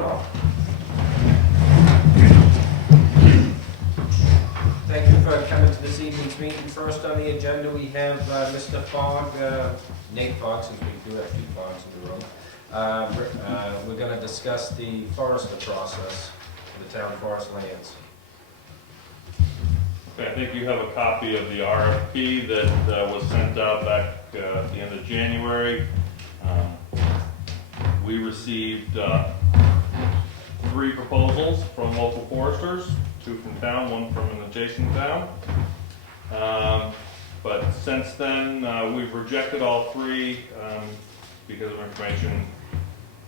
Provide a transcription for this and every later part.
call. Thank you for coming to this evening's meeting. First on the agenda, we have Mr. Fogg, Nate Fogg, since we do have two Foggs in the room. We're going to discuss the forester process for the town forest lands. Okay, I think you have a copy of the RFP that was sent out back at the end of January. We received 3 proposals from local foresters, 2 from town, 1 from an adjacent town. But since then, we've rejected all 3 because of information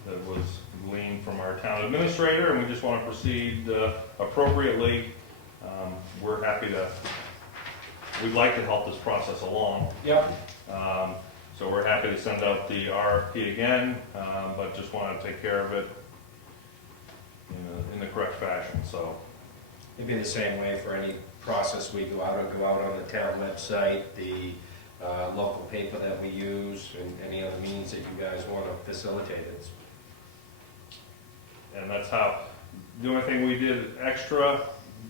that was gleaned from our town administrator, and we just want to proceed appropriately. We'd like to help this process along. Yep. So we're happy to send out the RFP again, but just want to take care of it in the correct fashion. So It'd be the same way for any process we go out on the town website, the local paper that we use, and any other means that you guys want to facilitate it. and that's how, the only thing we did extra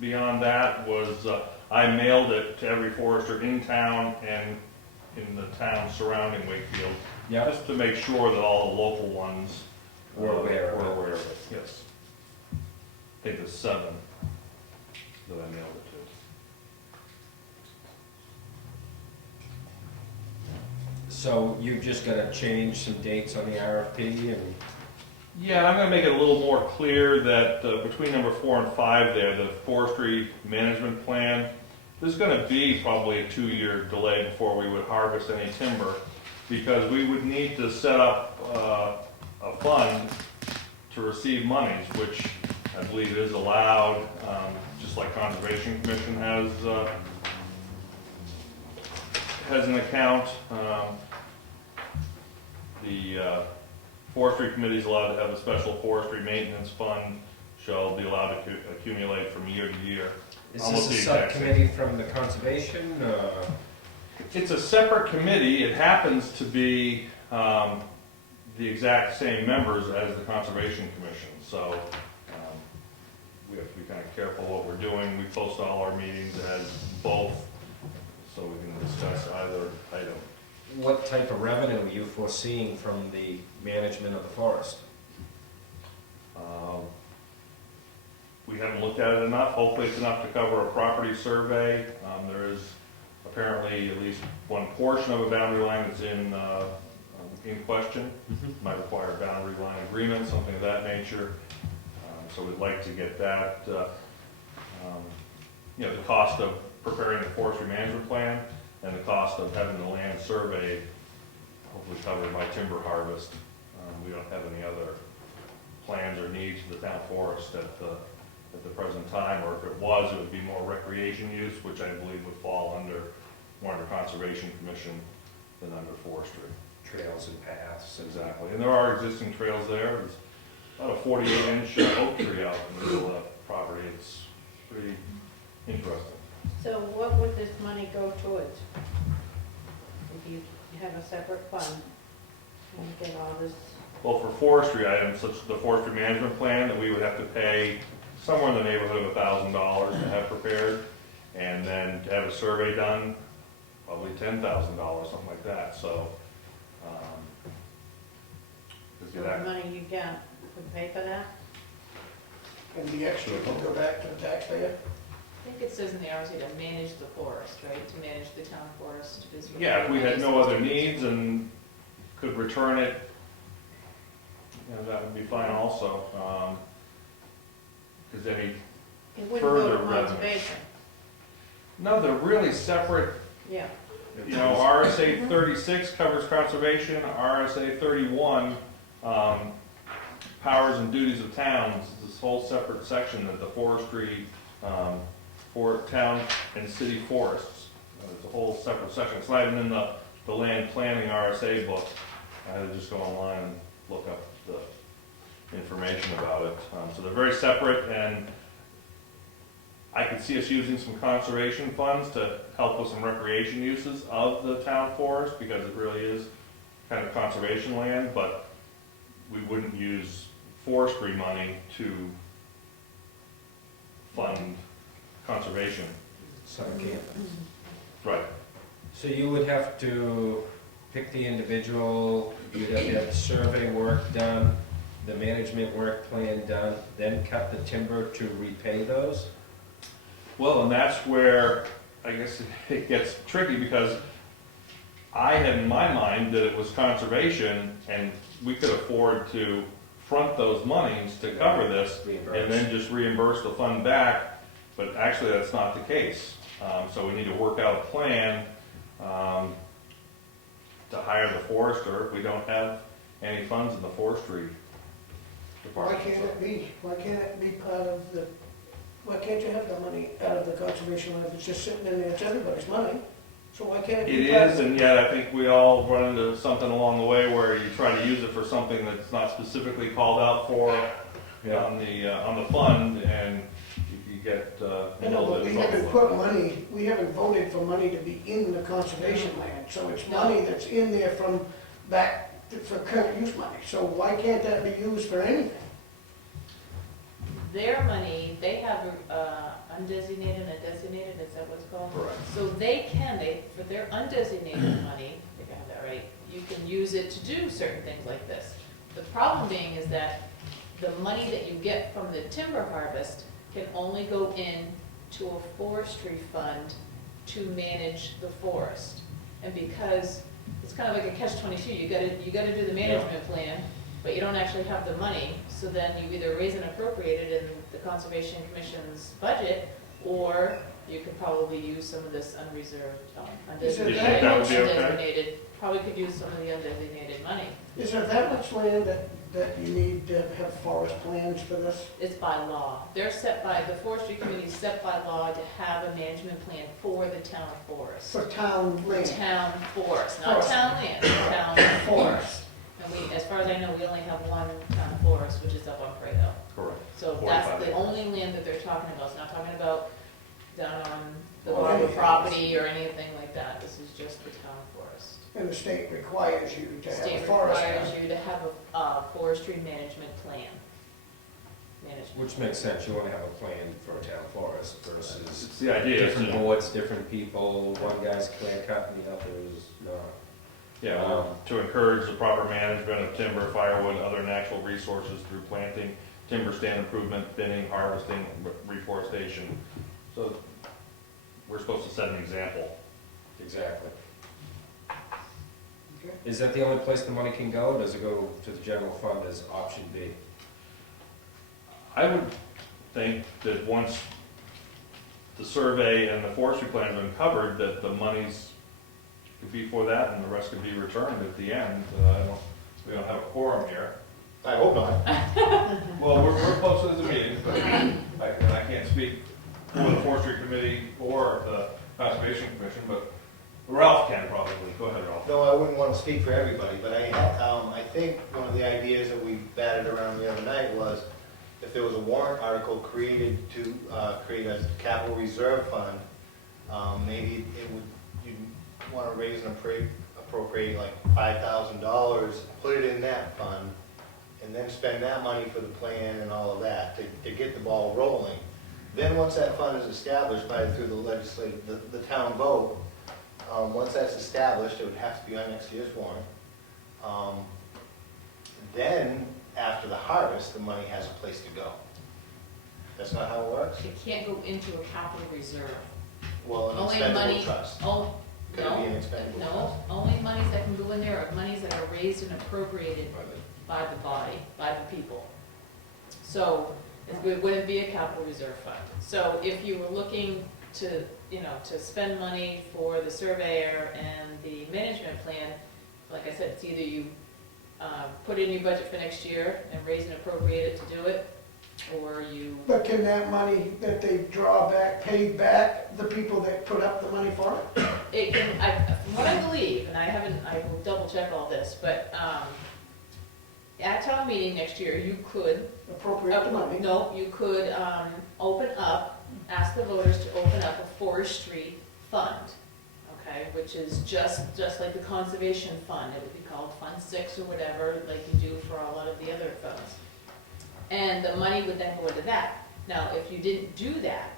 beyond that was I mailed it to every forester in town and in the town surrounding Wakefield, Yep. just to make sure that all the local ones We're aware of it. were aware of it. Yes. I think there's 7 that I mailed it to. So you've just got to change some dates on the RFP and... Yeah, and I'm going to make it a little more clear that between number 4 and 5 there, the forestry management plan, there's going to be probably a 2-year delay before we would harvest any timber, because we would need to set up a fund to receive monies, which I believe is allowed, just like Conservation Commission has an account. The Forestry Committee is allowed to have a special forestry maintenance fund, shall be allowed to accumulate from year to year. Is Almost this a the exact subcommittee from the conservation? It's a separate committee. It happens to be the exact same members as the Conservation Commission. So we have to be kind of careful what we're doing. We post all our meetings as both, so we can discuss either item. What type of revenue are you foreseeing from the management of the forest? We haven't looked at it enough. Hopefully it's enough to cover a property survey. There is apparently at least one portion of a boundary line that's in question. Might require a boundary line agreement, something of that nature. So we'd like to get that, the cost of preparing the forestry management plan and the cost of having the land surveyed, hopefully covered by timber harvest. We don't have any other plans or needs for the town forest at the present time, or if it was, it would be more recreation use, which I believe would fall more under Conservation Commission than under forestry. Trails and paths. Exactly, and there are existing trails there. There's about a 48-inch oak tree out in the middle of the property. It's pretty interesting. So what would this money go towards? If you have a separate fund and get all this, Well, for forestry items, such as the forestry management plan, that we would have to pay somewhere in the neighborhood of $1,000 to have prepared, and then to have a survey done, probably $10,000, something like that. So, so the money you get would pay for that? And the extra will go back to the taxpayer? I think it says in the RC to manage the forest, right? To manage the town forest. is what yeah, if we had no other manage. needs and could return it, that would be fine also. Because any It wouldn't further go to revenue. conservation. No, they're really separate. Yeah. RSA 36 covers conservation, RSA 31, powers and duties of towns, this whole separate section that the forestry, for town and city forests. It's a whole separate section. It's not even in the land planning RSA book. I had to just go online and look up the information about it. So they're very separate, and I could see us using some conservation funds to help with some recreation uses of the town forest, because it really is kind of conservation land, but we wouldn't use forestry money to fund conservation. Summer camp. Right. So you would have to pick the individual, you'd have to have the survey work done, the management work plan done, then cut the timber to repay those? Well, and that's where I guess it gets tricky, because I had in my mind that it was conservation and we could afford to front those monies to cover this and then just reimburse the fund back, but actually that's not the case. So we need to work out a plan to hire the forester. We don't have any funds in the forestry Why department. can't it be part of the, why can't you have the money out of the conservation line if it's just sitting in there, it's everybody's money? So why can't it It be part is, of? and yet I think we all run into something along the way where you try to use it for something that's not specifically called out for on the fund, and you get a I know, little but bit we of haven't trouble. put money, we haven't voted for money to be in the conservation land, so it's money that's in there from back, for current use money, so why can't that be used for anything? Their money, they have undesignated and designated, is that what it's called? Correct. So for their undesignated money, I think I have that right, you can use it to do certain things like this. The problem being is that the money that you get from the timber harvest can only go in to a forestry fund to manage the forest. And because it's kind of like a catch-22, you gotta do the management plan, but you don't actually have the money, so then you either raise and appropriate it in the Conservation Commission's budget, or you could probably use some of this unreserved, Is it undesignated, that would be okay? undesignated, probably could use some of the undesignated money. Is there that much land that you need to have forest plans for this? It's by law. They're set by, the forestry committee is set by law to have a management plan for the town forest. For town land? Town forest, not Forest. town land, town forest. And we, as far as I know, we only have one town forest, which is up on Prairie Hill. Correct. So 45 that's the acres. only land that they're talking about. It's not talking about down on the Well, Barber anything. property or anything like that. This is just the town forest. And the state requires you to have a State forest requires plan. you to have a forestry management plan. Management. Which makes sense, you wanna have a plan for a town forest versus It's the idea. different is to- boards, different people, one guy's clear cut and the other's not. Yeah, to encourage the proper management of timber, firewood, other natural resources through planting, timber stand improvement, thinning, harvesting, reforestation. So we're supposed to set an example. Exactly. Okay. Is that the only place the money can go, or does it go to the general fund as option B? I would think that once the survey and the forestry plan have been covered, that the monies could be for that and the rest could be returned at the end. We don't have a quorum here. I hope not. Well, we're close to the meeting, but I can't speak for the forestry committee or the conservation commission, but Ralph can probably. Go ahead, Ralph. No, I wouldn't want to speak for everybody, but I think one of the ideas that we batted around the other night was if there was a warrant article created to create a capital reserve fund, maybe you'd want to raise and appropriate like $5,000, put it in that fund, and then spend that money for the plan and all of that to get the ball rolling. Then once that fund is established through the legislative, the town vote, once that's established, it would have to be on next year's warrant. Then, after the harvest, the money has a place to go. That's not how it works? It can't go into a capital reserve. Well, an Only expendable money- trust. Oh, Could it be an no, expendable no, trust? only monies that can go in there are monies that are raised and appropriated by the body, by the people. So it wouldn't be a capital reserve fund. So if you were looking to, to spend money for the surveyor and the management plan, like I said, it's either you put it in your budget for next year and raise and appropriate it to do it, or you, But can that money that they draw back, pay back the people that put up the money for it? it can, from what I believe, and I will double check all this, but at town meeting next year, you could Appropriate the money? No, you could open up, ask the voters to open up a forestry fund, okay, which is just like the conservation fund. It would be called Fund 6 or whatever, like you do for a lot of the other funds. And the money would then go into that. Now, if you didn't do that,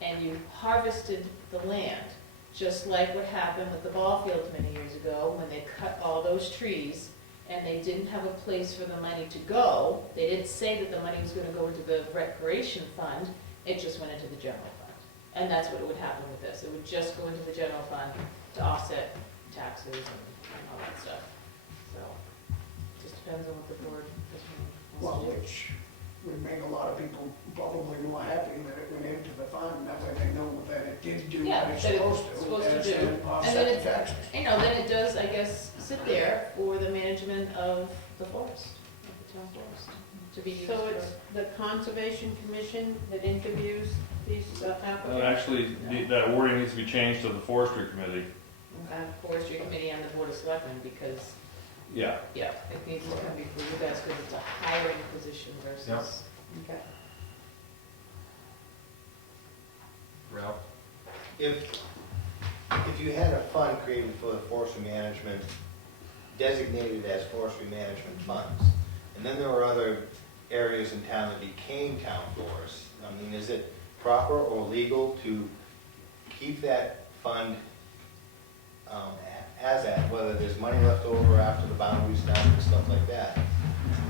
and you harvested the land, just like what happened with the ball fields many years ago, when they cut all those trees, and they didn't have a place for the money to go, they didn't say that the money was gonna go into the recreation fund, it just went into the general fund. And that's what would happen with this, it would just go into the general fund to offset taxes and all that stuff. So, just depends on what the board Well, wants to do. which would make a lot of people probably more happy that it went into the fund, that way they know that it did do Yeah, what it's that it's supposed to. supposed to and do. then And then offset it- the taxes. You know, then it does, I guess, sit there for the management of the forest, of the town forest, to be used So for. it's the Conservation Commission that interviews these applicants? Actually, that wording needs to be changed to the forestry committee. Forestry committee and the board of selectmen, because, Yeah. yeah, it needs to come before you guys, because it's a hiring position versus. Okay. Ralph? If you had a fund created for the forestry management, designated as forestry management funds, and then there were other areas in town that became town forests, I mean, is it proper or legal to keep that fund as that, whether there's money left over after the boundary's done and stuff like that?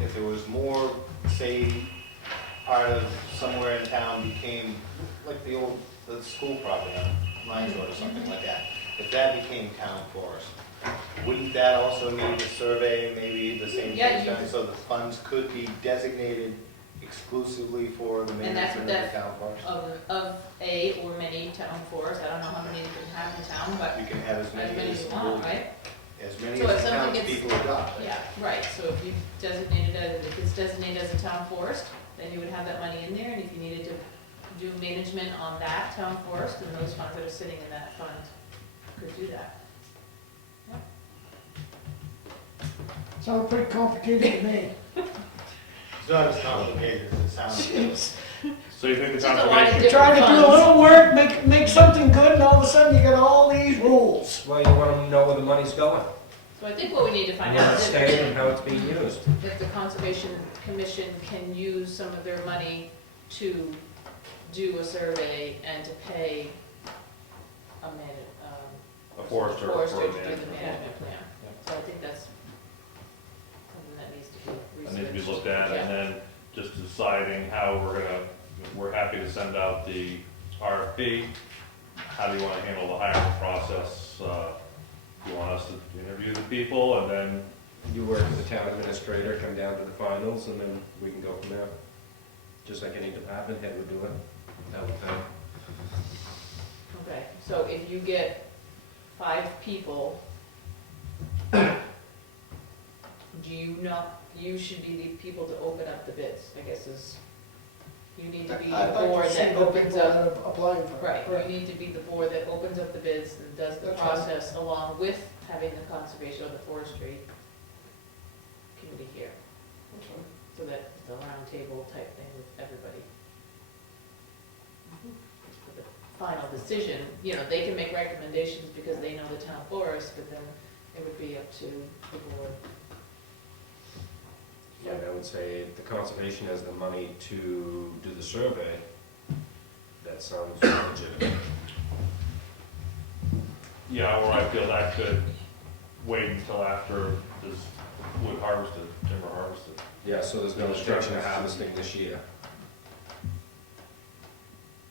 If there was more, say, part of somewhere in town became, like the school property on Lions Road or something like that, if that became town forest, wouldn't that also need a survey, maybe the same Yeah, thing you done, could- so the funds could be designated exclusively for the And that's management of what the town forest? Of a or many town forests, I don't know how many you can have in town, but You can have as as many many as as, you want, right? as many So as if the something gets- townspeople adopt. Yeah, right, so if you designate it as, if it's designated as a town forest, then you would have that money in there, and if you needed to do management on that town forest, then those funds that are sitting in that fund could do that. Sounds pretty complicated to me. It's not as complicated as it sounds. So you think the Just a lot of conservation, different Try to do a funds. little work, make something good, and all of a sudden you got all these rules. Well, you want to know where the money's going, So I think what we need to find where out it's is staying and how it's being used. if the Conservation Commission can use some of their money to do a survey and to pay a forester for forester a to do the management? management plan. So I think that's something that needs to be That researched. needs to be looked at, and then just deciding how we're happy to send out the RFP. How do you wanna handle the hiring process? Do you want us to interview the people and then, You work with the town administrator, come down to the finals, and then we can go from there. Just like any department head would do it. That would be. Okay, so if you get 5 people, you should be the people to open up the bids, I guess is, you need to be the I'd like board to see that the opens people up. that are applying for it. Right, you need to be the board that opens up the bids and does the That's right. process along with having the conservation or the forestry committee here, That's fine. so that it's a round table type thing with everybody. For the final decision, they can make recommendations because they know the town forest, but then it would be up to the board. Yeah, I would say the conservation has the money to do the survey. That sounds legitimate. yeah, or I feel that could wait until after this wood harvested, timber harvested. Yeah, so there's no intention of harvesting this year.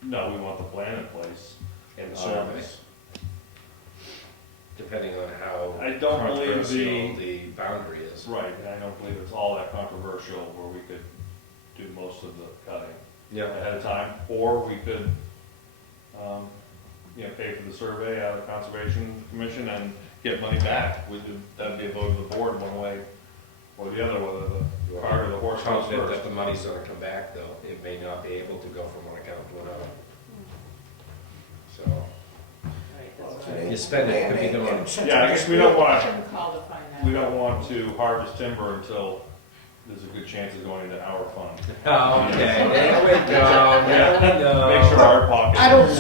No, we want the plan in place. And the survey, depending on how I don't believe controversial the boundary is. Right, and I don't believe it's all that controversial where we could do most of the cutting Yeah, ahead of time, or we could, pay for the survey out of the Conservation Commission and get money back. That'd be a vote of the board one way or the other, whether the cart or the horse comes confident that first. the money's gonna come back, though. It may not be able to go from one account to another. So, Right, that's what I you spend it, could be the money. Yeah, I guess we don't want, can call to find out. we don't want to harvest timber until there's a good chance of going into our fund. Okay, there we go. Now we know. Make sure our pockets. I don't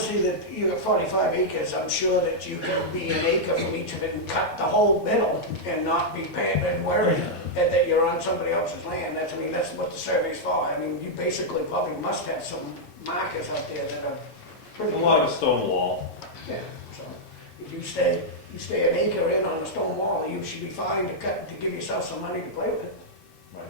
see that you got 25 acres, I'm sure that you can be an acre from each of it and cut the whole middle and not be paying and worried that you're on somebody else's land. That's, I mean, that's what the survey's for. I mean, you basically probably must have some markers out there that are pretty. A lot of stone wall. Yeah, so if you stay an acre in on a stone wall, you should be fine to cut, to give yourself some money to play with it. Right.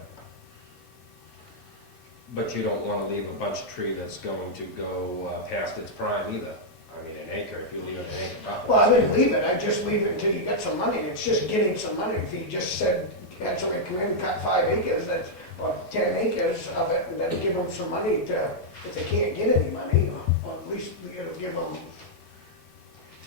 But you don't wanna leave a bunch of tree that's going to go past its prime either. I mean, an acre, if you leave it an acre property. Well, I wouldn't leave it, I'd just leave it until you get some money. It's just getting some money. If you just said, had somebody come in and cut 5 acres, that's, or 10 acres of it, and then give them some money to, if they can't get any money, or at least, you know, give them,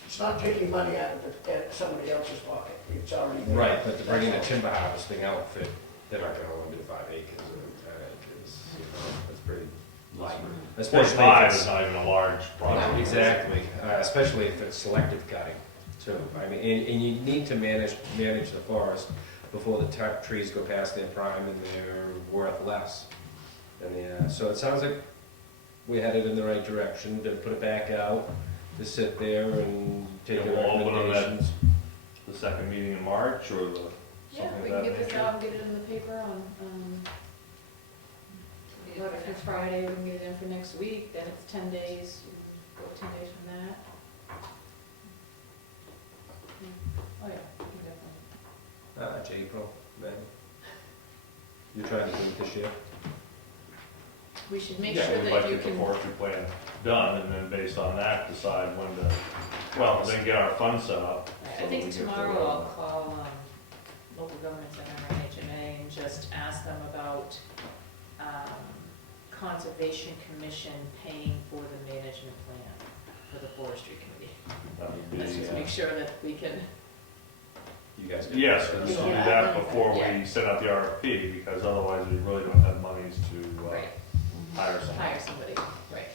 it's not taking money out of somebody else's pocket. It's already there. Right, but to bring in a timber harvesting outfit, they're not gonna wanna do 5 acres. You know, that's pretty light. Especially if 45 it's- is not even a large project. Exactly, especially if it's selective cutting too. I mean, and you need to manage the forest before the trees go past their prime and they're worth less. And so it sounds like we headed in the right direction, to put it back out, to sit there and take Yeah, the we'll open on that. recommendations. The second meeting in March or the, Yeah, something we of can that get this nature? out and get it in the paper on, what if it's Friday, we can get it in for next week, then it's 10 days, go 10 days from that. Oh, yeah, we can definitely. April, May. You're trying to do it this year? We should make Yeah, sure we'd that like to you get the can, forestry plan done, and then based on that, decide when to, well, then get our fund set up. I so that think we get tomorrow the- I'll call, local government center and HMA and just ask them about, Conservation Commission paying for the management plan for the forestry committee. That would be, Let's just make sure that we can, You guys can. yes, let's do that before Yeah. we send out the RFP, because otherwise we really don't have monies to right, hire someone. hire somebody, right.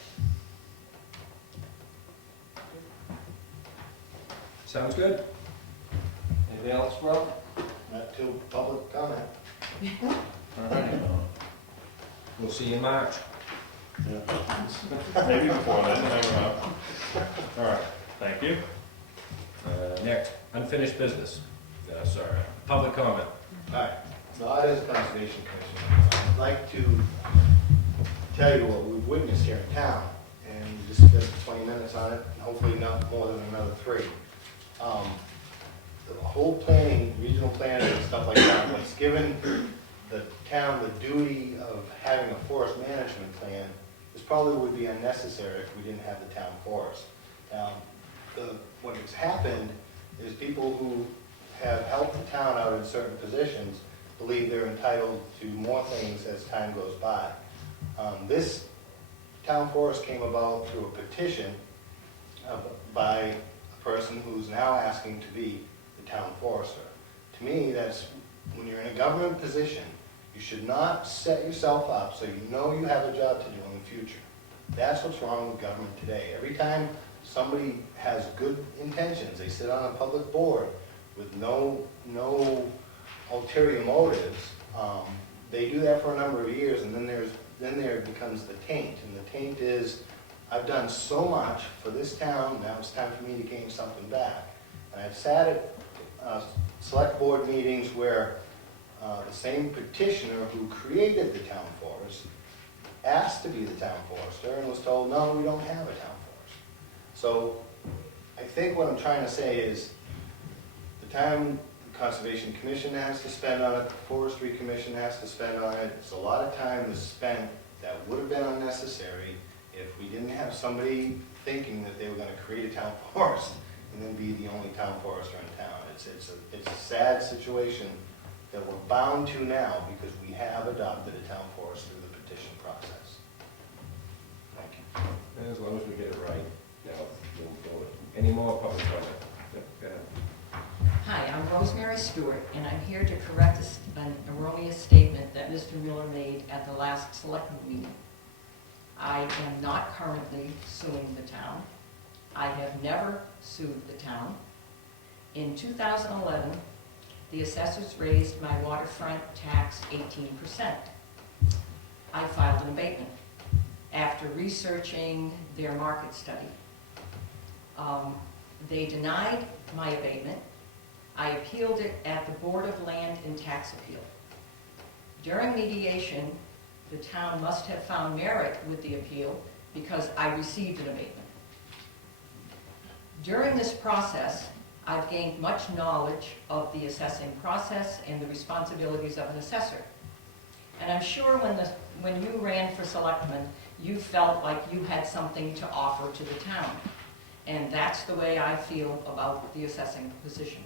Sounds good. Anything else, Rob? Not till public comment. All right. We'll see you in March. Yeah. Maybe before then, you never know. All right, thank you. Next, unfinished business. Sorry, public comment. All right, so I, as a conservation commission, I'd like to tell you what we've witnessed here in town, and just spend 20 minutes on it, and hopefully not more than another 3. The whole planning, regional planning and stuff like that, what's given the town the duty of having a forest management plan, this probably would be unnecessary if we didn't have the town forest. What has happened is people who have helped the town out in certain positions believe they're entitled to more things as time goes by. This town forest came about through a petition by a person who's now asking to be the town forester. To me, that's, when you're in a government position, you should not set yourself up so you know you have a job to do in the future. That's what's wrong with government today. Every time somebody has good intentions, they sit on a public board with no ulterior motives, they do that for a number of years, and then there becomes the taint. And the taint is, I've done so much for this town, now it's time for me to gain something back. And I've sat at select board meetings where the same petitioner who created the town forest asked to be the town forester and was told, no, we don't have a town forest. So I think what I'm trying to say is the time the Conservation Commission has to spend on it, the Forestry Commission has to spend on it. It's a lot of time that's spent that would have been unnecessary if we didn't have somebody thinking that they were going to create a town forest and then be the only town forester in town. It's a sad situation that we're bound to now because we have adopted a town forest through the petition process. Thank you. As long as we get it right, now, move forward. Any more public comment? Yep, go ahead. Hi, I'm Rosemary Stewart, and I'm here to correct an erroneous statement that Mr. Miller made at the last selectmen meeting. I am not currently suing the town. I have never sued the town. In 2011, the assessors raised my waterfront tax 18%. I filed an abatement after researching their market study. They denied my abatement. I appealed it at the Board of Land and Tax Appeal. During mediation, the town must have found merit with the appeal because I received an abatement. During this process, I've gained much knowledge of the assessing process and the responsibilities of an assessor. And I'm sure when you ran for selectman, you felt like you had something to offer to the town. And that's the way I feel about the assessing position.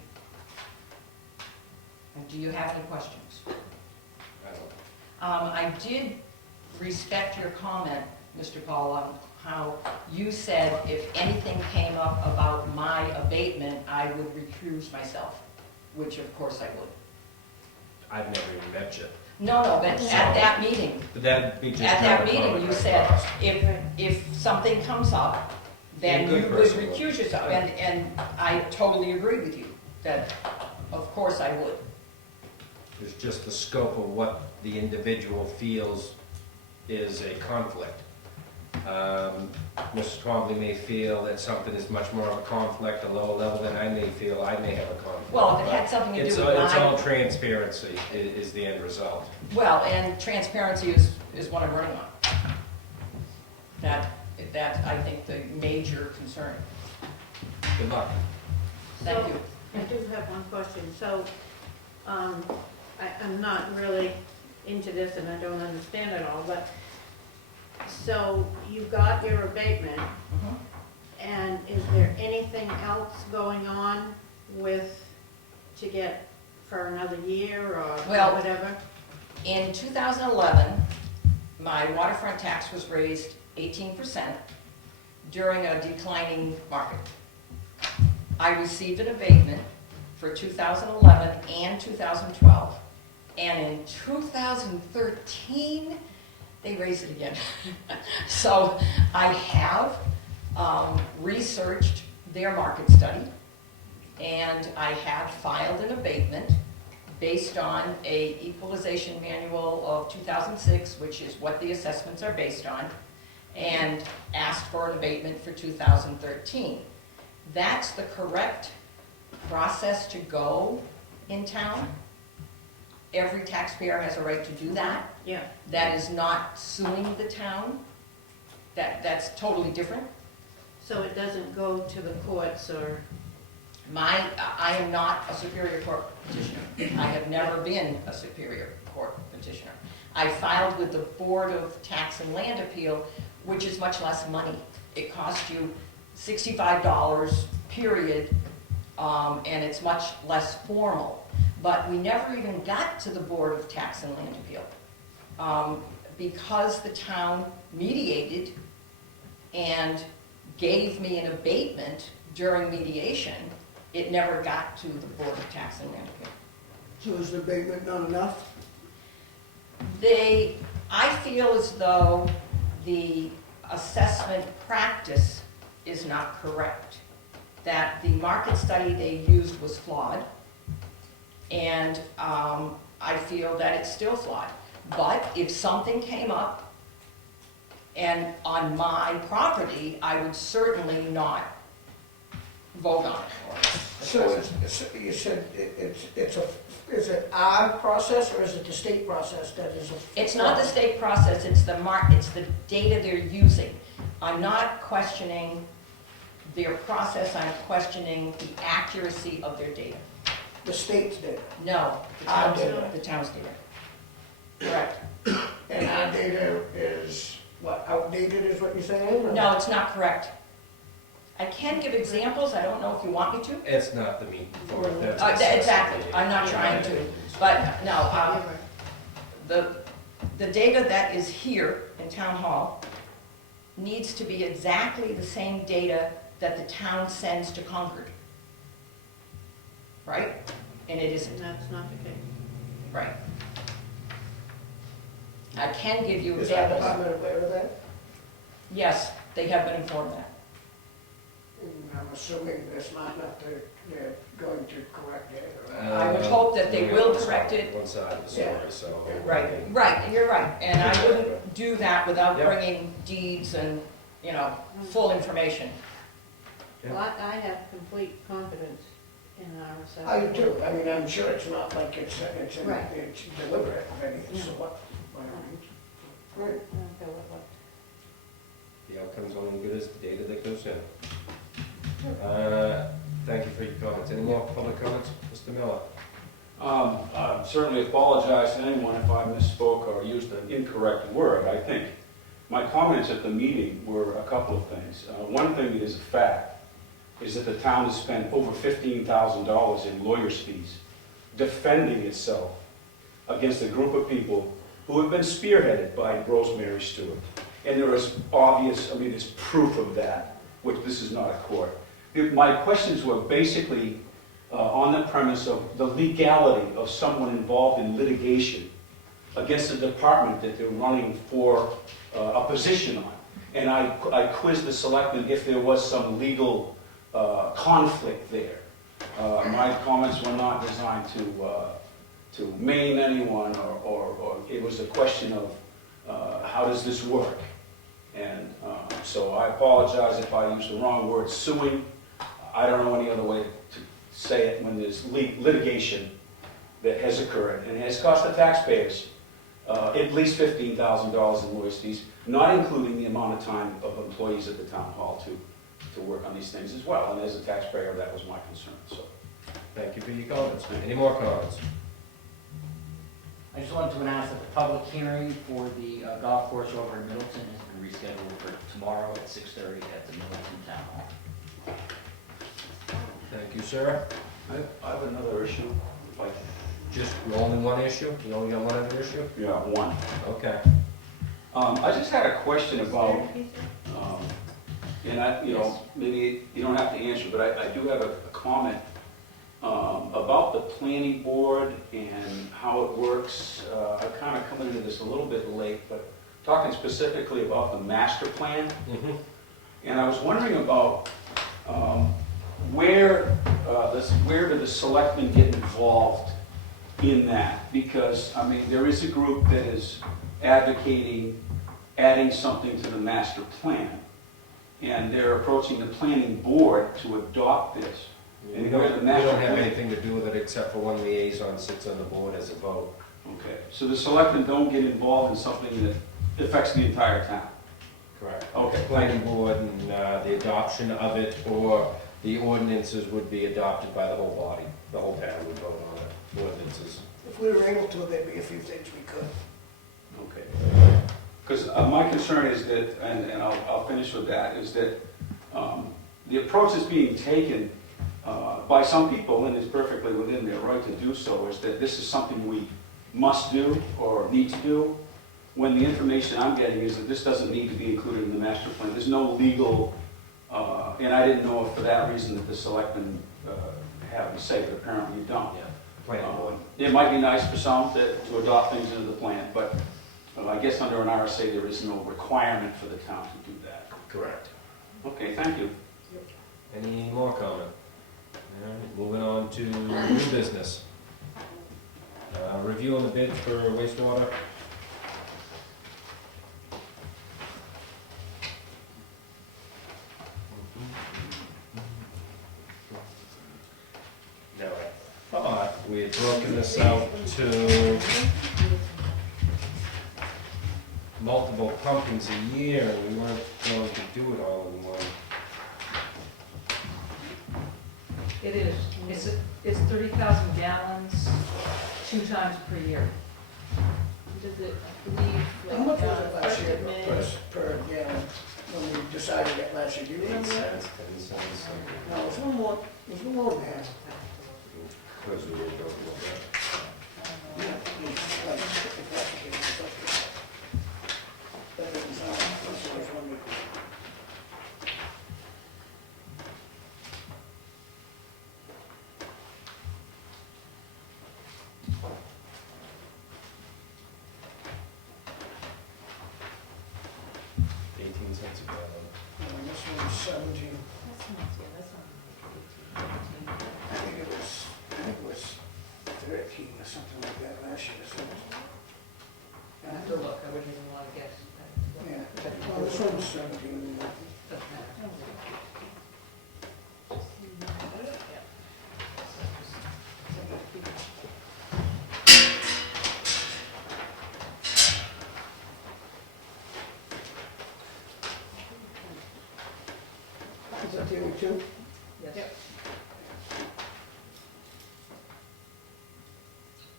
And do you have any questions? I did respect your comment, Mr. Paul, on how you said if anything came up about my abatement, I would recuse myself, which of course I would. I've never even met you. No, but at that meeting, But that'd be just. at that another meeting, comment you I said, crossed. if something comes up, then You're a you good would person. recuse yourself. And I totally agree with you, that of course I would. It's just the scope of what the individual feels is a conflict. Mr. Twombly may feel that something is much more of a conflict, a lower level than I may feel I may have a conflict. Well, if it had something to do It's with it's all my, transparency is the end result. well, and transparency is what I'm running on. That's, I think, the major concern. Good luck. Thank So, you. I do have one question. So, I'm not really into this and I don't understand it all, but, so you got your abatement, Mhm. and is there anything else going on with, to get for another year or Well- whatever? In 2011, my waterfront tax was raised 18% during a declining market. I received an abatement for 2011 and 2012. And in 2013, they raised it again. So I have researched their market study, and I have filed an abatement based on a equalization manual of 2006, which is what the assessments are based on, and asked for an abatement for 2013. That's the correct process to go in town. Every taxpayer has a right to do that. Yeah. That is not suing the town. That's totally different. So it doesn't go to the courts or, I am not a Superior Court petitioner. I have never been a Superior Court petitioner. I filed with the Board of Tax and Land Appeal, which is much less money. It costs you $65, period, and it's much less formal. But we never even got to the Board of Tax and Land Appeal. Because the town mediated and gave me an abatement during mediation, it never got to the Board of Tax and Land Appeal. So is the abatement not enough? I feel as though the assessment practice is not correct. That the market study they used was flawed, and I feel that it's still flawed. But if something came up and on my property, I would certainly not vote on it. So you said is it our process or is it the state process that is? It's not the state process, it's the data they're using. I'm not questioning their process, I'm questioning the accuracy of their data. The state's data. No, Our data. the town's data. Correct. And our data is, what, outdated is what you're saying? or- No, it's not correct. I can give examples, I don't know if you want me to. It's not the meat for it. That's Exactly, I'm not trying to, but no, the data that is here in Town Hall needs to be exactly the same data that the town sends to Concord. Right? And it isn't, and that's not the case. right. I can give you Is our examples. department aware of that? Yes, they have been informed that. And I'm assuming they're smart enough they're going to correct it. or- I would hope that they will correct it. One side of the story, so. Right, you're right, and I wouldn't do that without Yep. bringing deeds and, full information. Yeah. Well, I have complete confidence in our assessor. I do, I mean, I'm sure it's not like it's Right. it's deliberate, I mean, it's Yeah. what, right. I don't care what. The outcome's only good as the data that goes in. Thank you for your comments. Any more public comments? Mr. Miller? I certainly apologize to anyone if I misspoke or used an incorrect word. I think my comments at the meeting were a couple of things. One thing that is a fact is that the town has spent over $15,000 in lawyers' fees defending itself against a group of people who have been spearheaded by Rosemary Stewart. And there is obvious, there's proof of that, which this is not a court. My questions were basically on the premise of the legality of someone involved in litigation against a department that they're running for a position on. And I quizzed the selectmen if there was some legal conflict there. My comments were not designed to maim anyone, or it was a question of how does this work? And so I apologize if I used the wrong word, suing. I don't know any other way to say it when there's litigation that has occurred and has cost the taxpayers at least $15,000 in lawyers' fees, not including the amount of time of employees at the town hall to work on these things as well. And as a taxpayer, that was my concern. So, Thank you for your comments. Any more comments? I just wanted to announce that the public hearing for the golf course over in Middleton has been rescheduled for tomorrow at 6:30 at the Middleton Town Hall. Thank you, sir. I have another issue, if I can. Just only one issue? You only got one other issue? Yeah, one. Okay. I just had a question about, and maybe you don't have to answer, but I do have a comment about the planning board and how it works. I've kind of come into this a little bit late, but talking specifically about the master plan. Mm-hmm. And I was wondering about where do the selectmen get involved in that? Because, there is a group that is advocating adding something to the master plan. And they're approaching the planning board to adopt this. We And don't where the master have plan- anything to do with it except for one liaison sits on the board as a vote. Okay, so the selectmen don't get involved in something that affects the entire town? Correct. Okay. Planning board and the adoption of it, or the ordinances would be adopted by the whole body. The whole town would vote on it, ordinances. If we were able to, there'd be a few things we could. Okay. Because my concern is that, and I'll finish with that, is that the approach that's being taken by some people, and it's perfectly within their right to do so, is that this is something we must do or need to do, when the information I'm getting is that this doesn't need to be included in the master plan. There's no legal, and I didn't know if for that reason that the selectmen have to say, but apparently you don't. Yeah. Planning board. It might be nice for some to adopt things into the plan, but I guess under an RSA there is no requirement for the town to do that. Correct. Okay, thank you. Any more comment? All right, moving on to new business. Review on the bid for wastewater. Now, I thought we had broken this out to multiple pumpings a year, and we weren't going to do it all in one. It is. It's 30,000 gallons, 2 times per year. Does it leave, How much was it like, last first year of May? per gallon, when we decided it last year, do you 8 remember that? cents, 10 cents, something. No, it was a little more, it was a little more than that. Because we were talking about that. Yeah, it was like, if that's the case, it's okay. That doesn't sound, that's what I was wondering. $0.18 a gallon. And this one's 17, That's not, yeah, that's not. I think it was 13 or something like that last year, so. I have to look, I wouldn't even want to guess. Yeah, well, this one was 17. Is that the only two? Yes. Yep.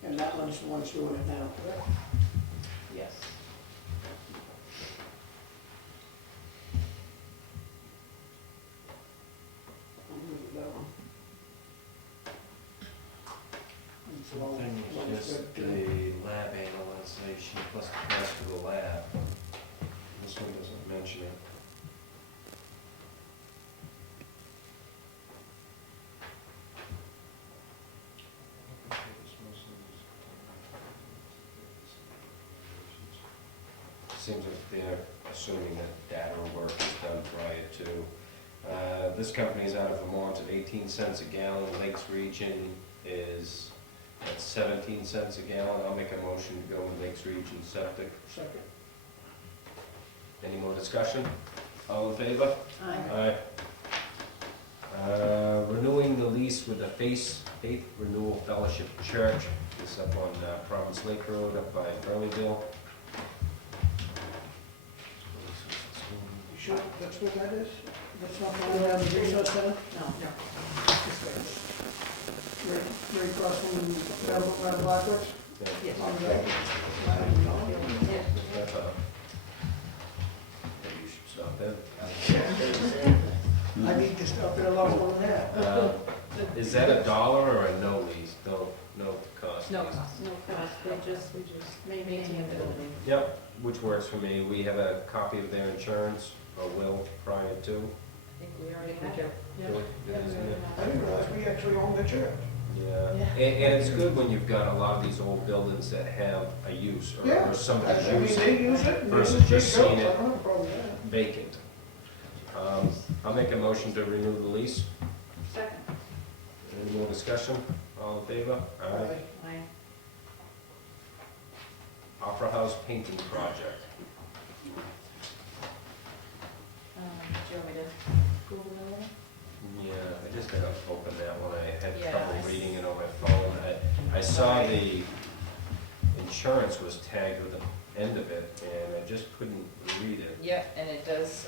And that one's the one's doing it now, correct? Yes. I'll move that one. Something just the lab analyzation plus the cost for the lab. This one doesn't mention it. Seems like they're assuming that data work is done prior to. This company is out of Vermont at 18 cents a gallon. Lakes Region is at 17 cents a gallon. I'll make a motion to go with Lakes Region Septic. Second. Any more discussion? All in favor? Aye. Aye. Renewing the lease with the Faith Renewal Fellowship Church. This is up on Province Lake Road up by Burleyville. Sure, that's what that is? That's not the one around the resource center? No. Right across from Red Blackwood? Yes. On the right. I don't know. Maybe you should stop there. I need to stop there a lot more than that. Is that $1 or a no lease? No cost? No lease? cost. No cost, they just maintain the building. Yep, which works for me. We have a copy of their insurance, or will, prior to. I think we already have it. Yeah. Really? Yeah, It is, isn't it? I didn't realize we actually owned the church. Yeah, Yeah. and it's good when you've got a lot of these old buildings that have a use, Yeah. or somebody's I mean, using they use it, and they versus use it just good, seeing so it I don't have a problem with that. vacant. I'll make a motion to renew the lease. Second. Any more discussion? All in favor? Aye. Aye. Opera House painting project. Do you want me to Google that one? Yeah, I just gotta open that one. I had Yeah, trouble I s- reading it on my phone. I saw the insurance was tagged with the end of it, and I just couldn't read it. Yep, and it does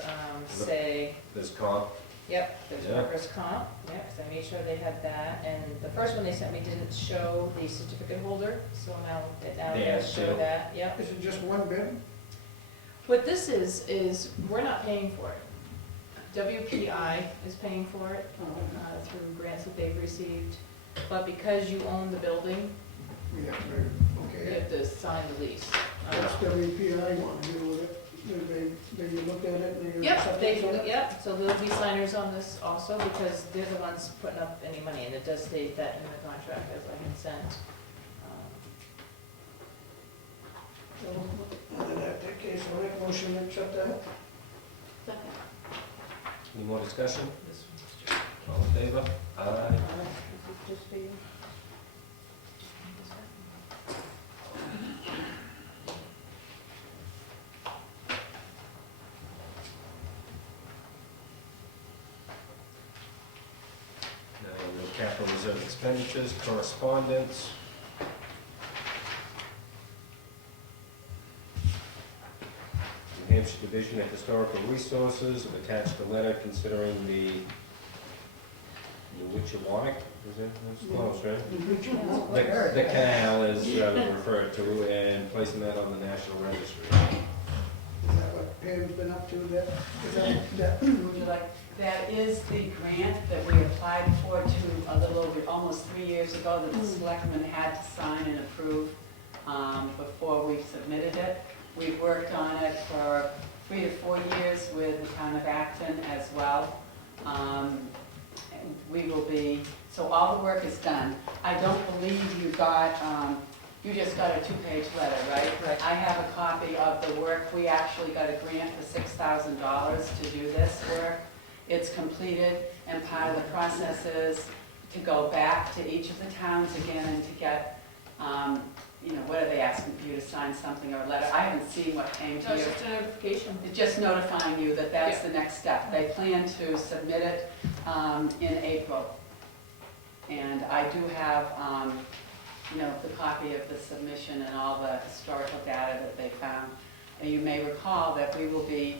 say, This comp, yep, there's Yeah. workers' comp, yep, 'cause I made sure they had that. And the first one they sent me didn't show the certificate holder, so now it They does add show two. that, yep. Is it just one bid? What this is we're not paying for it. WPI is paying for it through grants that they've received. But because you own the building, We have to, you okay. have to sign the lease. What's WPI want to do with it? They looked at it, and they Yep, accepted they, it? yep, so they'll be signers on this also, because they're the ones putting up any money, and it does state that in the contract as I consent. And in that case, I'll make a motion to accept that. Second. any more discussion? This one's All in favor? Aye. This is just for you. Now, the capital reserve expenditures, correspondence. New Hampshire Division of Historical Resources have attached a letter considering the Witchawanic, is it, that's close, right? The canal is referred to, and placing that on the National Registry. Is that what Pam's been up to there? Is that, Would you like, that is the grant that we applied for to a little over, almost 3 years ago, that the selectmen had to sign and approve before we submitted it. We've worked on it for 3 to 4 years with the town of Acton as well. And we will be, so all the work is done. I don't believe you got, you just got a 2-page letter, right? Right. I have a copy of the work. We actually got a grant for $6,000 to do this work. It's completed, and part of the process is to go back to each of the towns again and to get, you know, what are they asking for you to sign something or a letter? I haven't seen what came No, to it's you. just a notification. It's just notifying you that that's Yeah. the next step. They plan to submit it in April. And I do have, you know, the copy of the submission and all the historical data that they found. And you may recall that we will be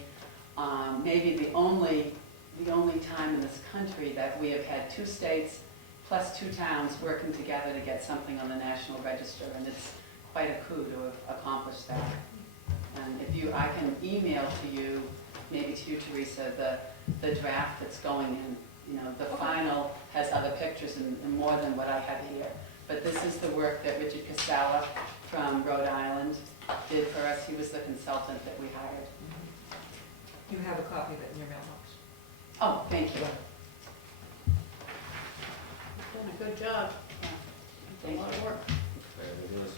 maybe the only the only time in this country that we have had 2 states plus 2 towns working together to get something on the National Register, and it's quite a coup to have accomplished that. And if you, I can email to you, maybe to you, Teresa, the draft that's going in. You know, the final has other pictures and more than what I have here. But this is the work that Richard Casala from Rhode Island did for us. He was the consultant that we hired. You have a copy of it in your mailbox. Oh, thank you. You've done a good job. It's a lot of work. There it is.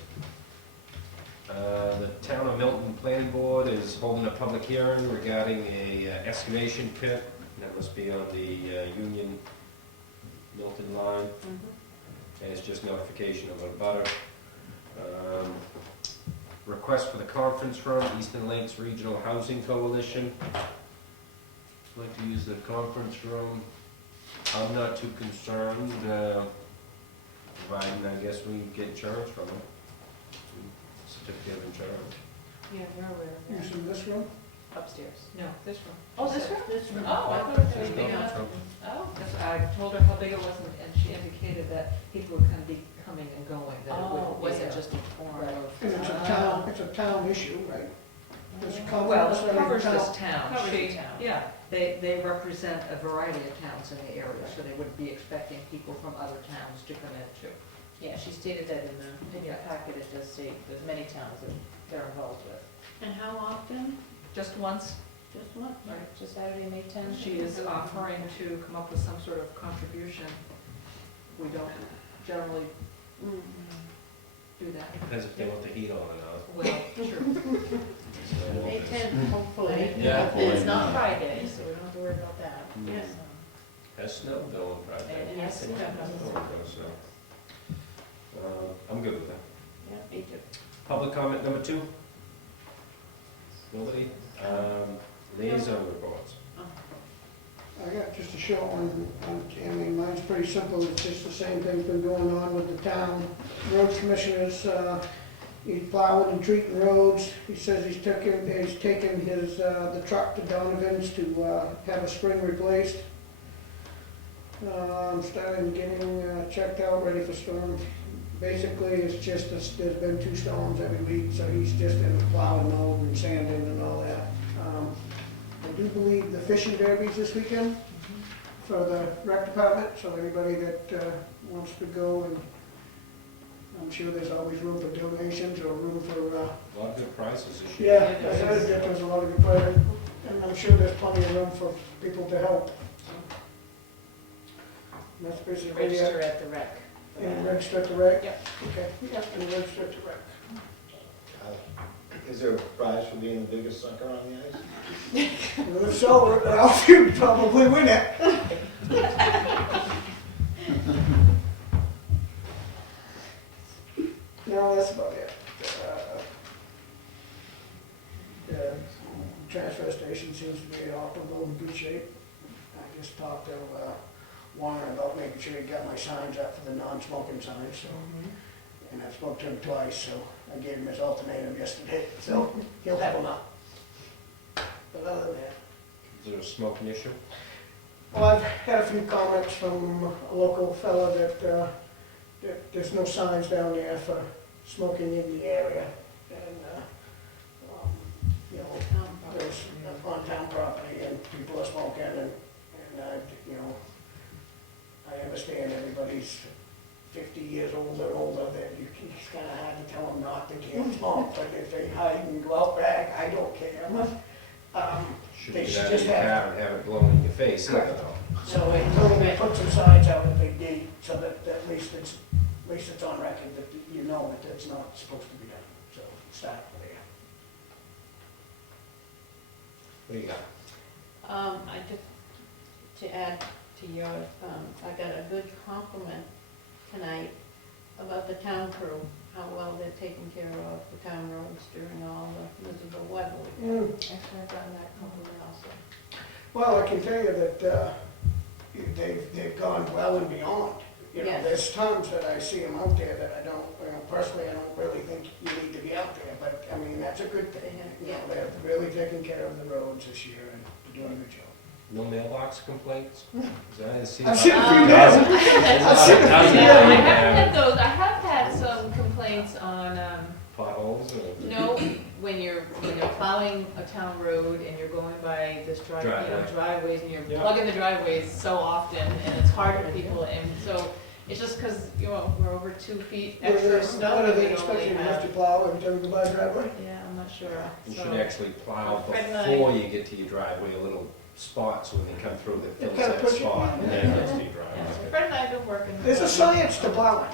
The Town of Milton Planning Board is holding a public hearing regarding a excavation pit. That must be on the Union Milton line. And it's just notification of a butter. Request for the conference room, Eastern Lakes Regional Housing Coalition. Like to use the conference room. I'm not too concerned, providing, I guess, we get insurance from them. Certificate of insurance. Yeah, we're aware of that. Using this room? Upstairs. No, this one. Oh, this one? This one. Oh, I thought it was There's big no enough. trouble. Oh. I told her how big it was, and she indicated that people would kind of be coming and going, that it Oh, wouldn't be wasn't a- just a form of. And it's a town issue, right? There's a Well, conference it and a covers town- this town. Covers the She- town. Yeah, they represent a variety of towns in the area, so they wouldn't be expecting people from other towns to come in too. Yeah, she stated that in your packet, it does state there's many towns that they're involved with. And how often? Just once, Just one? Right, just Saturday, May 10th. she is offering to come up with some sort of contribution. We don't generally do that. Depends if they want the heat on or not. Well, sure. So, May 10th, hopefully. Yeah. It's not Friday, so we don't have to worry about that. Yes. So, Has snowed though on Friday. And it has snowed. So, I'm good with that. Yeah, me too. Public comment number 2? Nobody? Liaison reports. I got just a short one, I mean, mine's pretty simple, it's just the same thing's been going on with the town road commissioners, he's plowing and treating roads, he says he's taking his, the truck to Donovan's to, have a spring replaced. Starting getting, checked out, ready for storm. Basically, it's just, there's been 2 storms every week, so he's just in the plowing mode and sanding and all that. I do believe the fishing derby's this weekend for the rec department, so anybody that wants to go, and I'm sure there's always room for donations or room for, A lot of good prizes this year. yeah, I heard that there's a lot of good players, and I'm sure there's plenty of room for people to help. And that's basically Register it. at the rec. And register at the rec? Yep. Okay, yep, and register at the rec. Is there a prize for being the biggest sucker on the ice? If so, Ralph, you'd probably win it. No, that's about it. The transfer station seems to be operable in good shape. I just talked to Warren about making sure he got my signs up for the non-smoking signs, so. And I spoke to him twice, so I gave him his ultimatum yesterday, so he'll have them up. But other than that, Is there a smoking issue? well, I've had a few comments from a local fella that there's no signs down there for smoking in the area. And, you know, there's on town property and people are smoking and you know, I understand everybody's 50 years old or older, that it's kind of hard to tell them not to can't smoke, but if they hide and go out back, I don't care. Should They get should out of just your have- car and have it blown in your face, either Correct. though. So they told me to put some signs out at the gate, so that at least it's on record that you know that it's not supposed to be done, so start there. What do you got? I just, to add to yours, I got a good compliment tonight about the town crew, how well they're taking care of the town roads during all the miserable weather. Actually, I've gotten that compliment also. Well, I can tell you that they've gone well and beyond. You know, Yes. there's times that I see them out there that I don't, you know, personally, I don't really think you need to be out there, but, I mean, that's a good thing. You know, they're really taking care of the roads this year and they're doing a good job. No mailbox complaints? Is that, it seems I've like- seen a few There's dozen. a lot I've seen of a towns few that No, I have, haven't had those, I have had some complaints on, potholes or? no, when you're plowing a town road and you're going by this Driveway. driveways and you're Yeah. plugging the driveways so often and it's hard for people and so it's just because, we're over 2 feet extra snow What are that we they expecting, normally you have to have. plow every time you go by the driveway? Yeah, I'm not sure. You So- should actually plow Fred and I- before you get to your driveway, a little spot, so when they come through, that It fills kinda that puts you- spot, and then it gets to your Yeah, driveway. so Fred and I have been working. There's a science to plowing.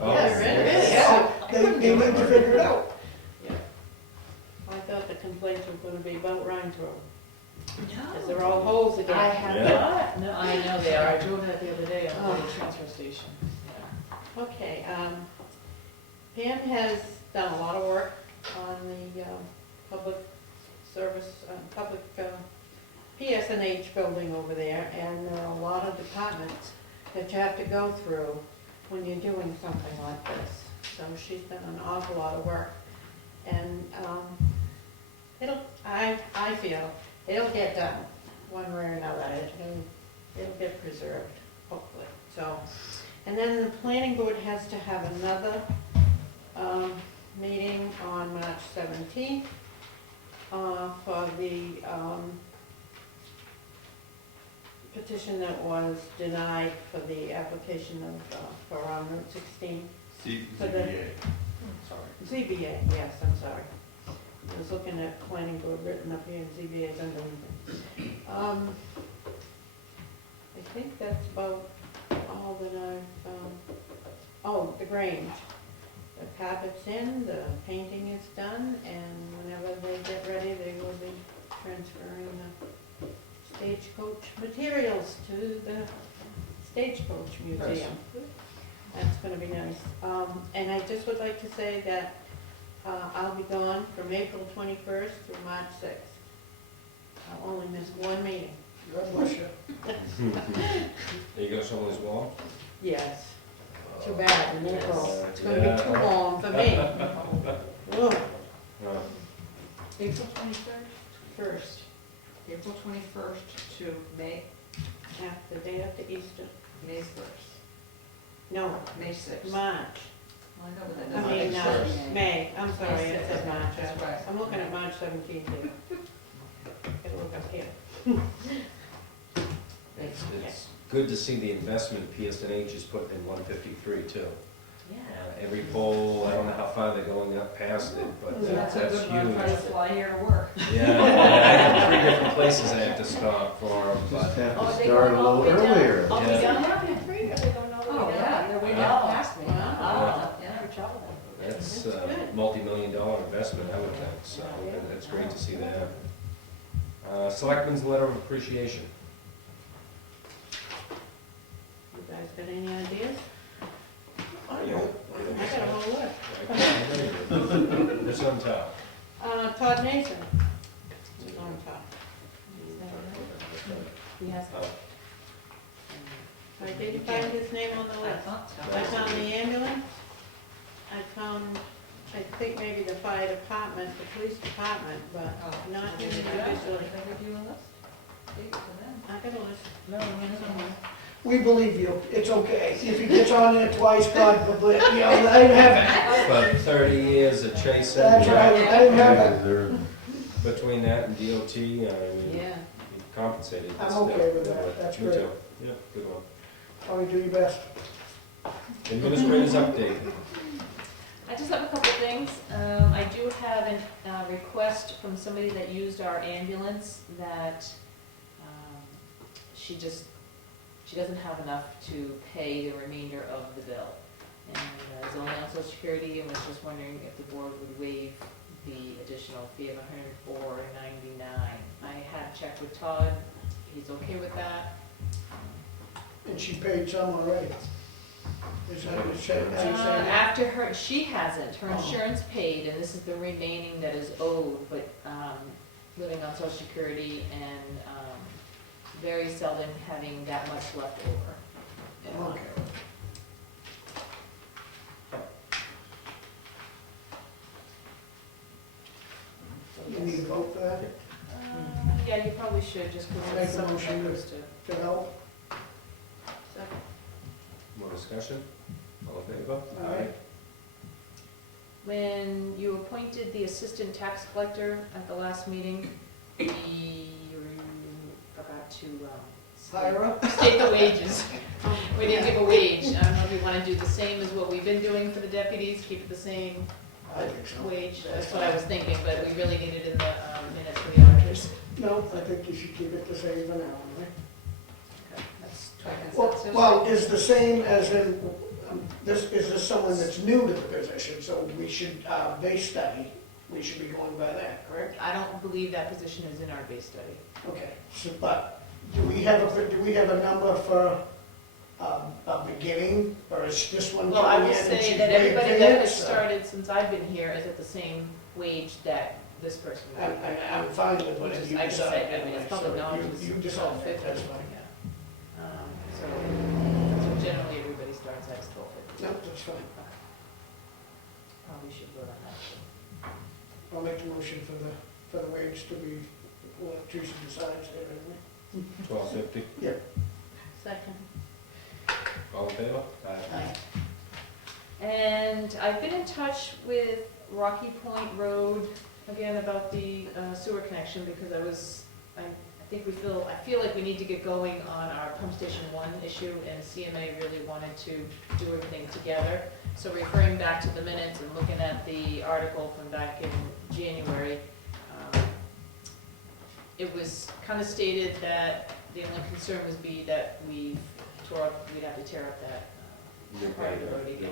Oh, Yes, there is. Yeah, they need to figure it out. I thought the complaints were gonna be about Rhines Road, because No. they're all holes again. I have Yeah. not, no, I know they are, I drove that the other day on the Oh. transfer station. Okay, Pam has done a lot of work on the, public service, public, PSNH building over there, and there are a lot of departments that you have to go through when you're doing something like this. So she's done an awful lot of work, and, I feel, it'll get done, one way or another, it'll get preserved, hopefully, so. And then the planning board has to have another, meeting on March 17th, for the, petition that was denied for the application of, for Route 16. For the- ZBA, yes, I'm sorry. I was looking at planning board written up here, and ZBA's underneath it. I think that's about all that I've, oh, the Grange. The carpet's in, the painting is done, and whenever they get ready, they will be transferring the stagecoach materials to the Stagecoach Museum. That's gonna be nice. And I just would like to say that, I'll be gone from April 21st through March 6th. I'll only miss one meeting. God bless you. There you go, someone's wall? Yes. Too bad, in April. It's gonna Yeah. be too long for me. Ugh. April 23rd, First, April 21st to May, after the day after Easter. May 1st, No, May 6th. March. Well, I know, but that I doesn't mean, make sense. May, I'm sorry, I May said 6th. March. That's right. I'm looking at March 17th here. Gotta look up here. It's good to see the investment PSNH is putting in 153 too. Yeah. Every pole, I don't know how far they're going up past it, but that's a good one. I'm trying to huge. fly here to work. Yeah, I have 3 different places I have to stop for them, but Oh, they going all the way down? Oh, Yeah. we down there, three, are they going all the way Oh, down? yeah, they're way Wow. down past me. Wow. Yeah. For trouble. that's That's a good. multi-million-dollar investment, I would think, so that's great to see that. Selectmen's letter of appreciation. You guys got any ideas? I know. I got a whole list. What's on top? Todd Nason is on top. He has. I did find his name on the I list. thought so. I found the ambulance, I found, I think maybe the fire department, the police department, but Oh, not so him did you have- individually. did they give you a list? Dates for them? I got a list. No, Somewhere. We believe you, it's okay. If he gets on there twice, God forbid, you know, let him have it. For 30 years of chasing. That's right, let him have it. Between that and DOT, I mean, Yeah. you compensated. I'm still. okay with that. That's Me great. too. Yep, good one. Probably do your best. Administrators update. I just have a couple things. I do have a request from somebody that used our ambulance that she doesn't have enough to pay the remainder of the bill. And is only on Social Security and was just wondering if the board would waive the additional fee of $104.99. I had checked with Todd, he's okay with that. And she paid some already. Is that what you said? After she hasn't, her Oh. insurance paid, and this is the remaining that is owed, but, living on Social Security and, very seldom having that much left over. Okay. So You need a vote for that? Yeah, you probably should, just I'll because make it's a something motion that goes to. to help. Second. More discussion? All in favor? Aye. When you appointed the assistant tax collector at the last meeting, we forgot to Higher up? state the wages. We didn't give a wage. I don't know if you want to do the same as what we've been doing for the deputies, keep it the same I think so. wage. That's what I was thinking, but we really need it in the minutes for the auditors. No, I think you should keep it the same for now, right? Okay, that's try Well, consensus. well, is the same as in, is this someone that's new to the position, so we should, base study, we should be going by that, correct? I don't believe that position is in our base study. Okay, so, but, do we have a number for, a beginning, or is this one Well, I coming will in and say she's that way everybody that has advanced, or- started since I've been here is at the same wage that this person would. I'm fine with Which whatever is, you I can decide. say, I mean, it's So public knowledge, You it's decide, 12.50. that's fine. Yeah. So generally, everybody starts at 12.50. No, that's fine. Probably should vote on that. I'll make the motion for the wage to be, what Teresa decides, anyway. 12:50. Second. All in favor? Aye. And I've been in touch with Rocky Point Road again about the sewer connection because I feel like we need to get going on our pump station 1 issue, and CMA really wanted to do everything together. So referring back to the minutes and looking at the article from back in January, it was kind of stated that the only concern would be that we'd have to tear up that part of the road again.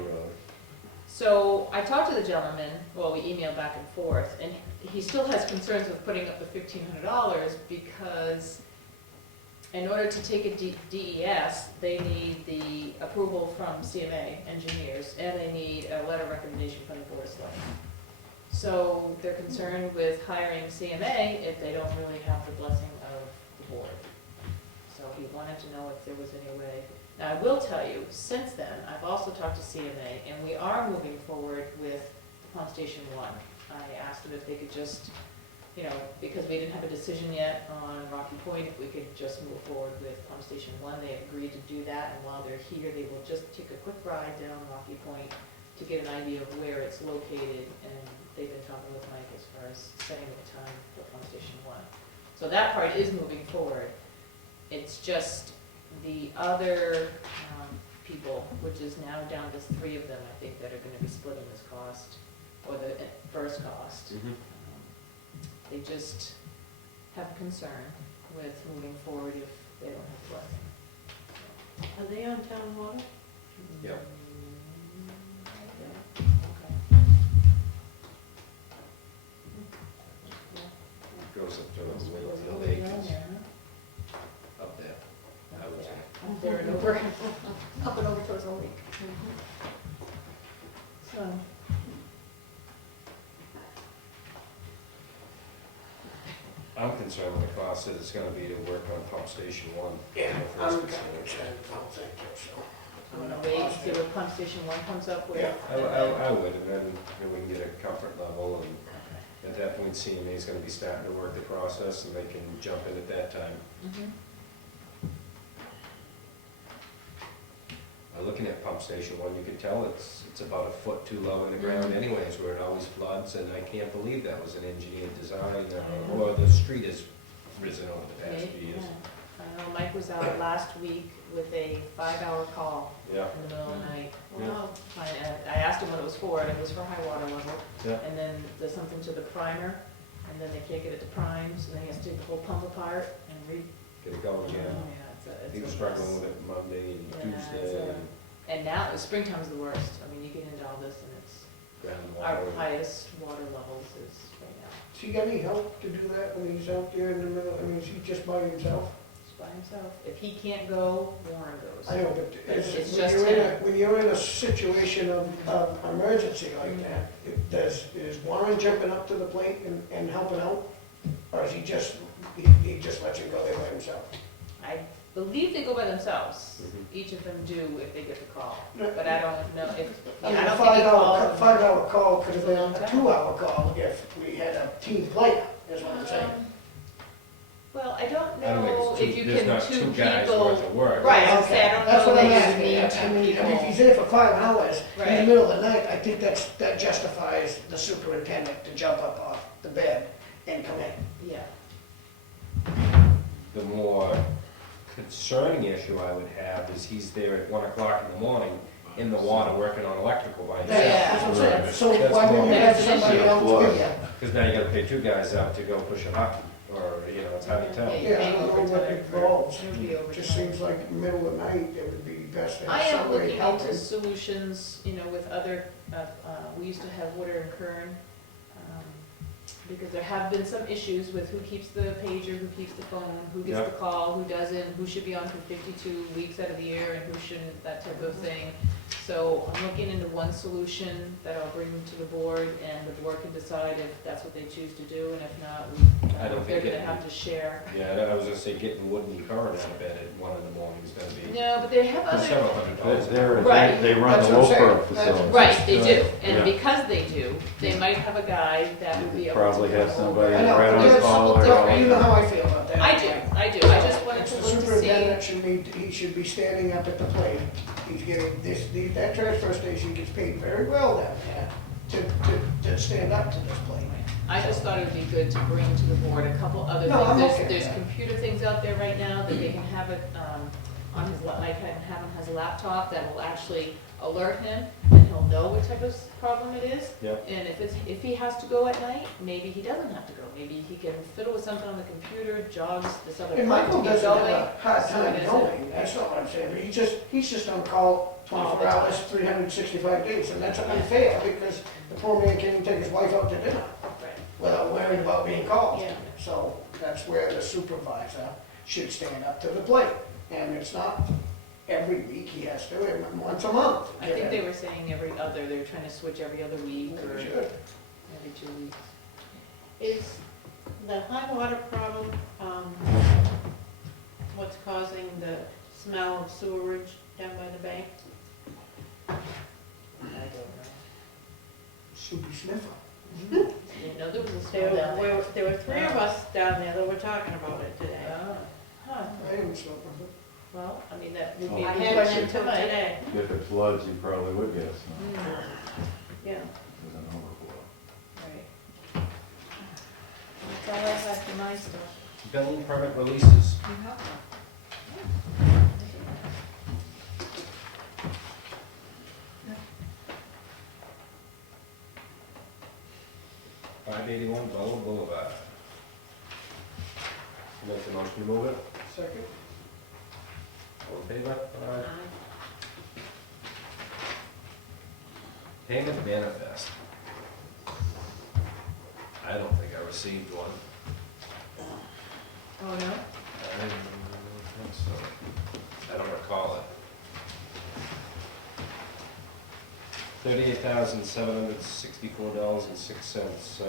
So I talked to the gentleman, well, we emailed back and forth, and he still has concerns with putting up the $1,500 because in order to take a DES, they need the approval from CMA engineers, and they need a letter of recommendation from the Board of Selectmen. So they're concerned with hiring CMA if they don't really have the blessing of the board. So he wanted to know if there was any way. Now, I will tell you, since then, I've also talked to CMA, and we are moving forward with the pump station 1. I asked them if they could just, because we didn't have a decision yet on Rocky Point, if we could just move forward with pump station 1. They agreed to do that, and while they're here, they will just take a quick ride down Rocky Point to get an idea of where it's located, and they've been talking with Mike as far as setting the time for pump station 1. So that part is moving forward. It's just the other people, which is now down to 3 of them, I think, that are gonna be splitting this cost, or the first cost. They just have concern with moving forward if they don't have blessing. Are they on town water? Yep. Yeah, okay. Goes up to the Wakefield Nobody NH on there, up there, I would say. Up there and over, up and over towards the lake. So, I'm concerned with the cost that it's gonna be to work on pump station 1. Yeah, The I'm first kind concern. of concerned, I don't think so. I'm gonna wait and see what pump station 1 comes up with. Yeah. I would, and then we can get a comfort level, and at that point, CMA's gonna be starting to work the process, and they can jump in at that time. Mhm. Looking at pump station 1, you can tell it's about a foot too low in the ground anyways, where it always floods, and I can't believe that was an engineered design, or the street has risen over the past few years. Yeah. I know Mike was out last week with a 5-hour call Yeah, in the middle of the night. Wow. I asked him what it was for, and it was for high water level. yeah. And then there's something to the primer, and then they can't get it to prime, so then he has to take the whole pump apart and Get it going again. it's He was a struggling mess. with it Monday and Yeah, it's Tuesday, And now, springtime's the worst. I mean, you get into all this and it's, our groundwater. highest water levels is right now. Does he get any help to do that when he's out there in the middle, I mean, is he just by himself? Just by himself. If he can't go, Warren goes. I know, but It's when just you're in him. when you're in a situation of emergency like that, is Warren jumping up to the plate and helping out? Or is he just lets you go there by himself? I believe they go by themselves. Mhm. Each of them do if they get the call. No. But I don't know if, I mean, I a don't think he calls. 5-hour call could have been Okay. a 2-hour call if we had a team player, is what I'm saying. I don't I don't know think if you there's can not two two guys people. worth of work. Right, I was gonna say, I don't That's know what I'm that asking. you need I two mean, people. if he's there for 5 hours in the Right. middle of the night, I think that justifies the superintendent to jump up off the bed and come in. Yeah, The more concerning issue I would have is he's there at 1 o'clock in the morning in the water working on electrical by himself. That's what I'm saying. So That's why wouldn't you more- have That's an somebody issue. else with you? Because now you gotta pay 2 guys out to go push a hockey, or, you know, it's hard to tell. Yeah. Yeah, I don't know what it involves. It would be It overtime. just seems like middle of the night, it would be best to I have am somebody looking helping. into solutions, you know, with other, we used to have Woodard and Kern, because there have been some issues with who keeps the pager, who keeps the phone, who gets Yeah. the call, who doesn't, who should be on for 52 weeks out of the year, and who shouldn't, that type of thing. So I'm looking into one solution that I'll bring to the board, and the board can decide if that's what they choose to do, and if not, I don't they're think gonna it- have to share. Yeah, I was gonna say getting Wood and Curran out of bed at 1 in the morning is gonna be No, but they have other. several $100. Right. They run That's the what I'm saying. Wolfboro facility. Right, they do, and Yeah. because they do, they might have a guy that would be able to. Probably have somebody I know, right on there's the a couple collar. different- You know how I feel about that. I do, I just wanted It's to the look to see. superintendent he should be standing up at the plate. He's getting that transfer station gets paid very well down there to stand up to this plate. I just thought it would be good to bring to the board a couple other No, I'm things. okay with There's that. computer things out there right now that they can have it, on his, I can have him has a laptop that will actually alert him, and he'll know what type of problem it is. Yep. And if he has to go at night, maybe he doesn't have to go. Maybe he can fiddle with something on the computer, jogs this other And part to Michael get doesn't have going. a hard so time it isn't- going, that's not what I'm saying, but he's just on call 24 hours, 365 days, and that's unfair, because the poor man can't even take his wife out to dinner Right. without worrying about being called. Yeah. So that's where the supervisor should stand up to the plate, and it's not every week he has to, once a month. I think they were saying every other, they were trying to switch every other week or They should. every 2 weeks. Is the high water problem, what's causing the smell of sewerage down by the bank? I don't know. Soupy sniffer. Didn't know there was a There smell down there. were 3 of us down there that were talking about it today. Oh, huh. I haven't smelled it. Well, I mean, that would Oh. be a I good had question one tonight. today, If it floods, you probably would get a smell. yeah. There's an overflow. Right. That's all I had for my stuff. Building permit releases. Five 581 Bella Boulevard. Make the motion to move it. Second? All in favor? Aye. Payment manifest. I don't think I received one. Oh, no? I don't think so. I don't recall it. $38,764.06.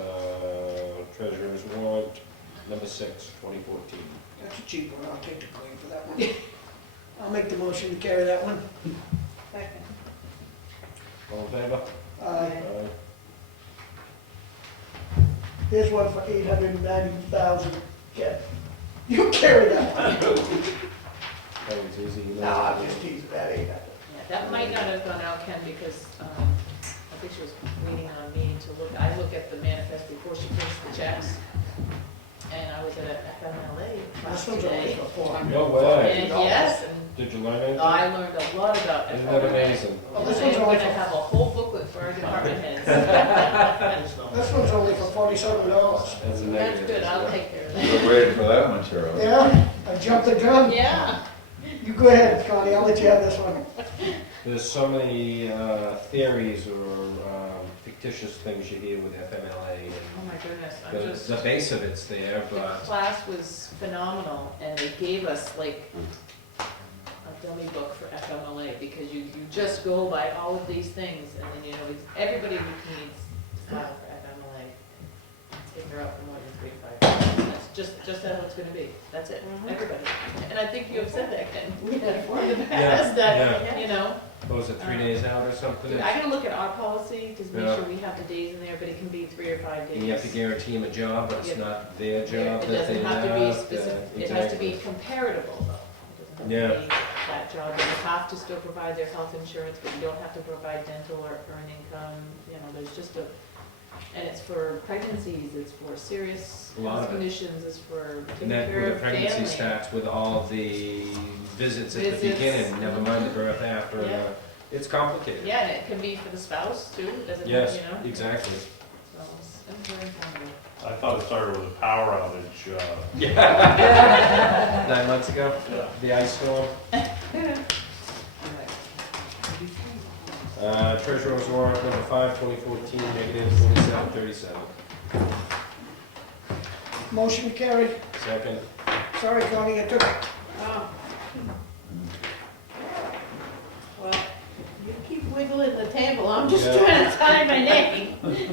Treasurer's warrant, number 6, 2014. That's a cheap one, I'll take the claim for that one. I'll make the motion to carry that one. Second. All in favor? Aye. Aye. Here's one for 890,000. Ken, you carry that one. That was easy. You know. No, I'm just teasing, that ain't nothing. Yeah, that might not have gone out, Ken, because I think she was waiting on me to look. I look at the manifest before she prints the checks. And I was at a FMLA class This one's only today. for 400. No way. And yes, and Did you learn anything? I learned a lot about Isn't that FMLA. amazing? Oh, this And one's we're only gonna for, have a whole booklet for our department heads. this one's only for $47. That's a That's negative. good, I'll take care of that. We're waiting for that one, Charlie. Yeah, I jumped the gun. Yeah. You go ahead, Connie, I'll let you have this one. There's so many theories or fictitious things you hear with FMLA. Oh my goodness, I'm And just. the base of it's there, The but class was phenomenal, and they gave us like a dummy book for FMLA, because you just go by all of these things, and then, you know, everybody needs to file for FMLA if they're up for more than 3 to 5 years. That's just how it's gonna be, that's it, Mhm. everybody. And I think you have said that, Ken, Yeah. before in the Yeah, past, that, yeah. you know. What was it, 3 days out or something? I gotta look at our policy to make Yeah. sure we have the days in there, but it can be 3 or 5 days. And you have to guarantee them a job, but it's Yeah. not their It job that they doesn't have to be have. specific, it has to be comparable though. It Yeah. doesn't have to be that job, you have to still provide their health insurance, but you don't have to provide dental or earn income, you know, there's just a, and it's for pregnancies, it's for serious A lot health of it. conditions, it's for And taking that, care where the of pregnancy family. starts with all the visits at the Visits. beginning, never mind the birth after. Yeah. It's complicated. Yeah, and it can be for the spouse too, doesn't it, you Yes, know? exactly. So it's very informative. I thought it started with a power outage, Yeah. 9 months ago, yeah. the ice storm. Treasurer's warrant number 5, 2014, negative 4737. Motion carried. Second. Sorry, Connie, I took it. Oh. Well, you keep wiggling the table, I'm just Yeah. trying to tie my name. Every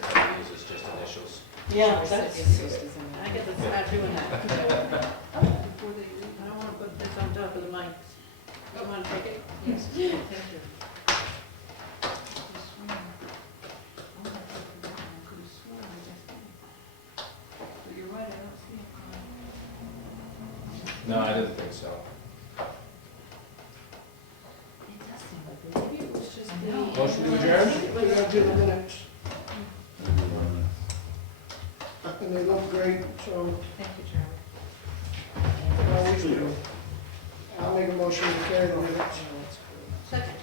couple of years, it's just initials. Yeah, It's that's, sisters in I there. get to start doing that. I don't wanna put this on top of the mic. Come on, take it. Yes. You're right, I don't see it. No, I didn't think so. It does seem like it. Maybe it was just the. Motion to adjourn? We gotta do the minutes, and they look great, so Thank you, Charlie. I always do. I'll make a motion to carry the minutes. Second.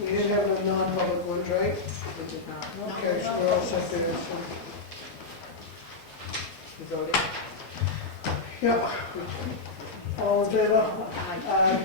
We didn't have the non-public ones, right? We did not. Okay, so we're all set there, so. You voted? Yeah. All in favor? Aye. Aye.